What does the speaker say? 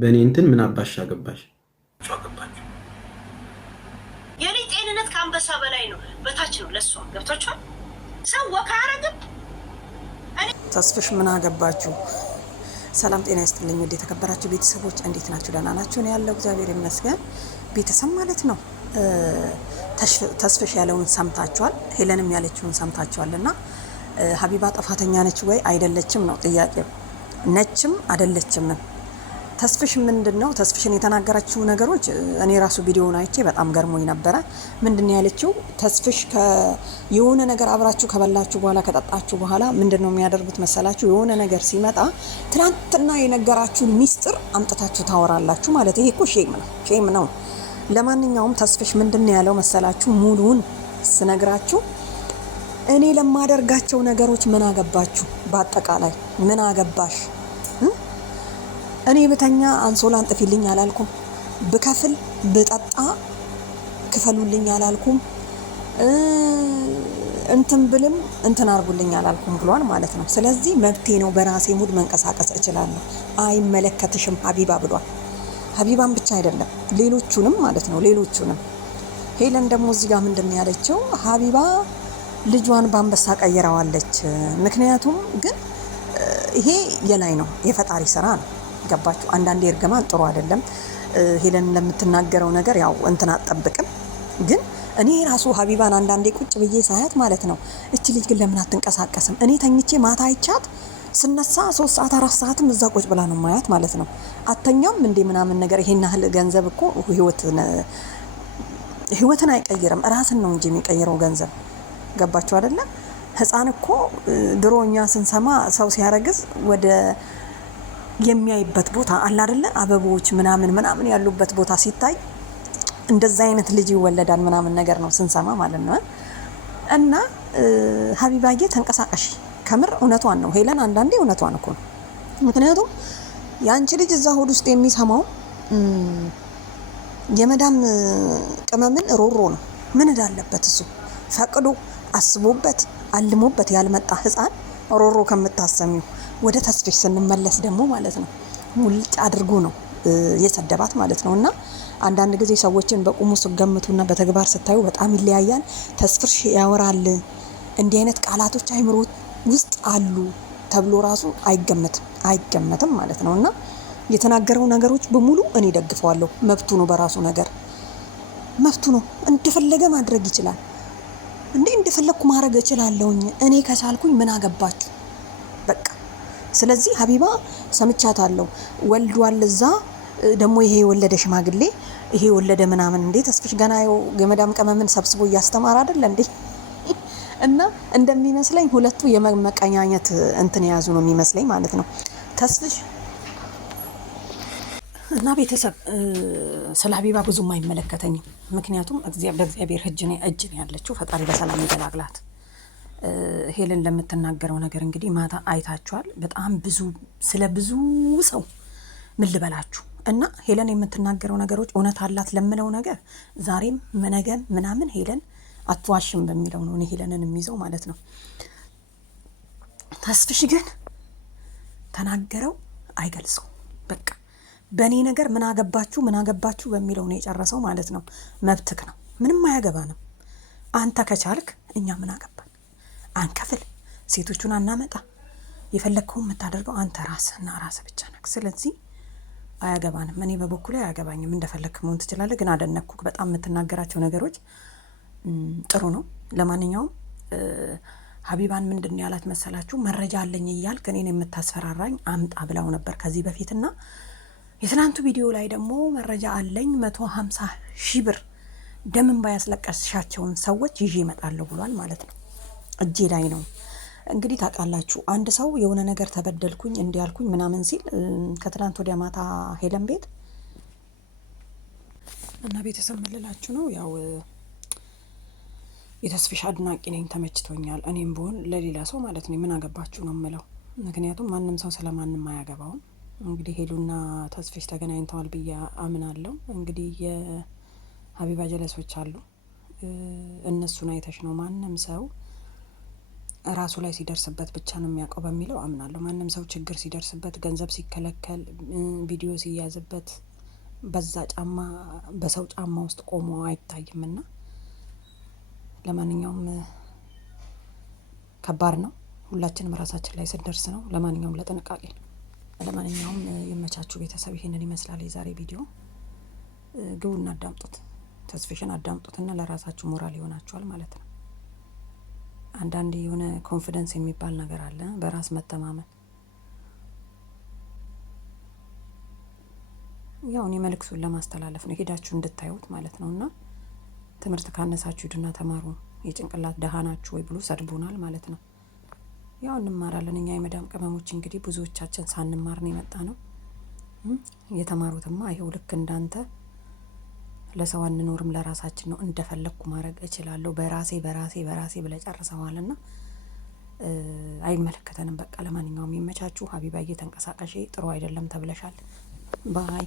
በእኔ እንትን ምን አባሽ አገባሽ? የኔ ጤንነት ከአንበሳ በላይ ነው፣ በታች ነው። ለሷ ገብቷችኋል? ሰው ወካ አረግም። ተስፍሽ ምን አገባችሁ? ሰላም ጤና ይስጥልኝ ውድ የተከበራችሁ ቤተሰቦች እንዴት ናችሁ? ደህና ናችሁ? ነው ያለው እግዚአብሔር ይመስገን። ቤተሰብ ማለት ነው ተስፍሽ ያለውን ሰምታችኋል፣ ሄለንም ያለችውን ሰምታችኋልና ሀቢባ ጥፋተኛ ነች ወይ አይደለችም ነው ጥያቄው። ነችም አይደለችም ነው። ተስፍሽ ምንድነው ተስፍሽን የተናገራችሁ ነገሮች እኔ ራሱ ቪዲዮውን አይቼ በጣም ገርሞኝ ነበረ። ምንድነው ያለችው? ተስፍሽ የሆነ ነገር አብራችሁ ከበላችሁ በኋላ ከጠጣችሁ በኋላ ምንድነው የሚያደርጉት መሰላችሁ? የሆነ ነገር ሲመጣ ትናንትና የነገራችሁን ሚስጥር አምጥታችሁ ታወራላችሁ ማለት ይሄ እኮ ሼም ነው። ለማንኛውም ተስፍሽ ምንድነው ያለው መሰላችሁ? ሙሉውን ስነግራችሁ እኔ ለማደርጋቸው ነገሮች ምን አገባችሁ? በአጠቃላይ ምን አገባሽ? እኔ ብተኛ አንሶላ አንጥፊልኝ አላልኩም። ብከፍል ብጠጣ ክፈሉልኝ አላልኩም። እንትን ብልም እንትን አርጉልኝ አላልኩም ብሏል ማለት ነው። ስለዚህ መብቴ ነው፣ በራሴ ሙድ መንቀሳቀስ እችላለሁ፣ አይመለከትሽም ሀቢባ ብሏል። ሀቢባን ብቻ አይደለም ሌሎቹንም ማለት ነው። ሌሎቹንም ሄለን ደግሞ እዚህ ጋር ምንድን ያለችው? ሀቢባ ልጇን በአንበሳ ቀይረዋለች። ምክንያቱም ግን ይሄ የላይ ነው፣ የፈጣሪ ስራ ነው። ገባችሁ? አንዳንዴ እርግማን ጥሩ አይደለም። ሄለን ለምትናገረው ነገር ያው እንትን አትጠብቅም። ግን እኔ ራሱ ሀቢባን አንዳንዴ ቁጭ ብዬ ሳያት ማለት ነው እቺ ልጅ ግን ለምን አትንቀሳቀስም? እኔ ተኝቼ ማታ አይቻት ስነሳ 3 ሰዓት 4 ሰዓትም እዛ ቁጭ ብላ ነው ማያት ማለት ነው። አተኛም እንዴ ምናምን ነገር። ይሄን ያህል ገንዘብ እኮ ህይወትን አይቀይርም፣ ራስን ነው እንጂ የሚቀይረው ገንዘብ። ገባችሁ አይደለ? ህፃን እኮ ድሮኛ ስንሰማ ሰው ሲያረግዝ ወደ የሚያይበት ቦታ አለ አይደለ? አበቦች ምናምን ያሉበት ቦታ ሲታይ እንደዛ አይነት ልጅ ይወለዳል ምናምን ነገር ነው ስንሰማ ማለት ነው። እና ሀቢባዬ ተንቀሳቀሽ፣ ከምር እውነቷን ነው ሄለን። አንዳንዴ እውነቷን እኮ ነው። ምክንያቱም ያንቺ ልጅ እዛ ሆድ ውስጥ የሚሰማው የመዳም ቅመምን ሮሮ ነው። ምን እንዳለበት እሱ ፈቅዶ አስቦበት አልሞበት ያልመጣ ህፃን ሮሮ ከምታሰሚው። ወደ ተስፍሽ ስንመለስ ደግሞ ማለት ነው ሙልጭ አድርጎ ነው የሰደባት ማለት ነው። እና አንዳንድ ጊዜ ሰዎችን በቁሙ ስገምቱና በተግባር ስታዩ በጣም ይለያያል። ተስፍሽ ያወራል እንዲህ አይነት ቃላቶች አይምሮ ውስጥ አሉ ተብሎ ራሱ አይገመትም ማለት ነው። እና የተናገረው ነገሮች በሙሉ እኔ ደግፈዋለሁ። መብቱ ነው፣ በራሱ ነገር መብቱ ነው። እንደፈለገ ማድረግ ይችላል። እንደፈለኩ ማድረግ እችላለሁኝ እኔ ከቻልኩኝ ምን አገባችሁ? በቃ ስለዚህ ሀቢባ ሰምቻታለሁ፣ ወልዷል። እዛ ደግሞ ይሄ የወለደ ሽማግሌ ይሄ የወለደ ምናምን እንዴ ተስፍሽ ገና የመዳም ቀመምን ሰብስቦ እያስተማረ አይደል እንዴ? እና እንደሚመስለኝ ሁለቱ የመቀኛኘት እንትን የያዙ ነው የሚመስለኝ ማለት ነው ተስፍሽ እና ቤተሰብ። ስለ ሀቢባ ብዙም አይመለከተኝም። ምክንያቱም በእግዚአብሔር እጅ ነው ያለችው። ፈጣሪ በሰላም ይገላግላት። ሄለን ለምትናገረው ነገር እንግዲህ ማታ አይታችኋል። በጣም ስለ ብዙ ሰው ምን ልበላችሁ። እና ሄለን የምትናገረው ነገሮች እውነት አላት ለምለው ነገር ዛሬም ነገም ምናምን ሄለን አትዋሽም በሚለው ነው እኔ ሄለንን የሚይዘው ማለት ነው። ተስፍሽ ግን ተናገረው አይገልጸው። በቃ በእኔ ነገር ምን አገባችሁ በሚለው ነው የጨረሰው ማለት ነው። መብትክ ነው፣ ምንም አያገባንም። አንተ ከቻልክ እኛ ምን አገባን? አንከፍል፣ ሴቶቹን አናመጣ፣ የፈለግከውን የምታደርገው አንተ ራስህና ራስህ ብቻ ነህ። ስለዚህ አያገባንም። እኔ በበኩሌ አያገባኝም። እንደፈለግክ መሆን ትችላለህ። ግን አደነኩክ በጣም የምትናገራቸው ነገሮች ጥሩ ነው። ለማንኛውም ሀቢባን ምንድን ያላት መሰላችሁ? መረጃ አለኝ እያልክ እኔን የምታስፈራራኝ አምጣ ብላው ነበር ከዚህ በፊትና የትናንቱ ቪዲዮ ላይ ደግሞ መረጃ አለኝ 150,000 ብር ደምን ባያስለቀስሻቸውን ሰዎች ይዤ እመጣለሁ ብሏል ማለት ነው። እጄ ላይ ነው እንግዲህ ታውቃላችሁ። አንድ ሰው የሆነ ነገር ተበደልኩኝ እንዲያልኩኝ ምናምን ሲል ከትናንት ወዲያ ማታ ሄለን ቤት እና ቤተሰብ መልላችሁ ነው ያው የተስፍሽ አድናቂ ነኝ፣ ተመችቶኛል። እኔም ብሆን ለሌላ ሰው ማለት ነው ምን አገባችሁ ነው የምለው። ምክንያቱም ማንም ሰው ስለማንም አያገባውም። እንግዲህ ሄሉና ተስፍሽ ተገናኝተዋል ብዬ አምናለሁ። እንግዲህ የሀቢባ ጀለሶች አሉ፣ እነሱን አይተሽ ነው ማንም ሰው ራሱ ላይ ሲደርስበት ብቻ ነው የሚያውቀው በሚለው አምናለሁ። ማንም ሰው ችግር ሲደርስበት፣ ገንዘብ ሲከለከል፣ ቪዲዮ ሲያዝበት በዛ ጫማ በሰው ጫማ ውስጥ ቆሞ አይታይምና ለማንኛውም ከባድ ነው። ሁላችንም ራሳችን ላይ ስንደርስ ነው። ለማንኛውም ለጥንቃቄ ነው። ለማንኛውም የመቻችሁ ቤተሰብ ይሄንን ይመስላል የዛሬ ቪዲዮ። ግቡና አዳምጡት፣ ተስፊሽን አዳምጡትና ለራሳችሁ ሞራል ይሆናችኋል ማለት ነው። አንዳንዴ የሆነ ኮንፊደንስ የሚባል ነገር አለ፣ በራስ መተማመን። ያው እኔ መልእክቱን ለማስተላለፍ ነው ሄዳችሁ እንድታዩት ማለት ነው። እና ትምህርት ካነሳችሁ ሂዱና ተማሩ፣ የጭንቅላት ደሃ ናችሁ ወይ ብሎ ሰድቦናል ማለት ነው። ያው እንማራለን እኛ የመዳም ቅመሞች እንግዲህ ብዙዎቻችን ሳንማር ነው የመጣ ነው። የተማሩትማ ይሄው ልክ እንዳንተ ለሰው አንኖርም ለራሳችን ነው፣ እንደፈለኩ ማድረግ እችላለሁ በራሴ ብለህ ጨርሰዋልና አይመለከተንም። በቃ ለማንኛውም ይመቻችሁ። ሀቢባዬ ተንቀሳቃሽ፣ ጥሩ አይደለም ተብለሻል። ባይ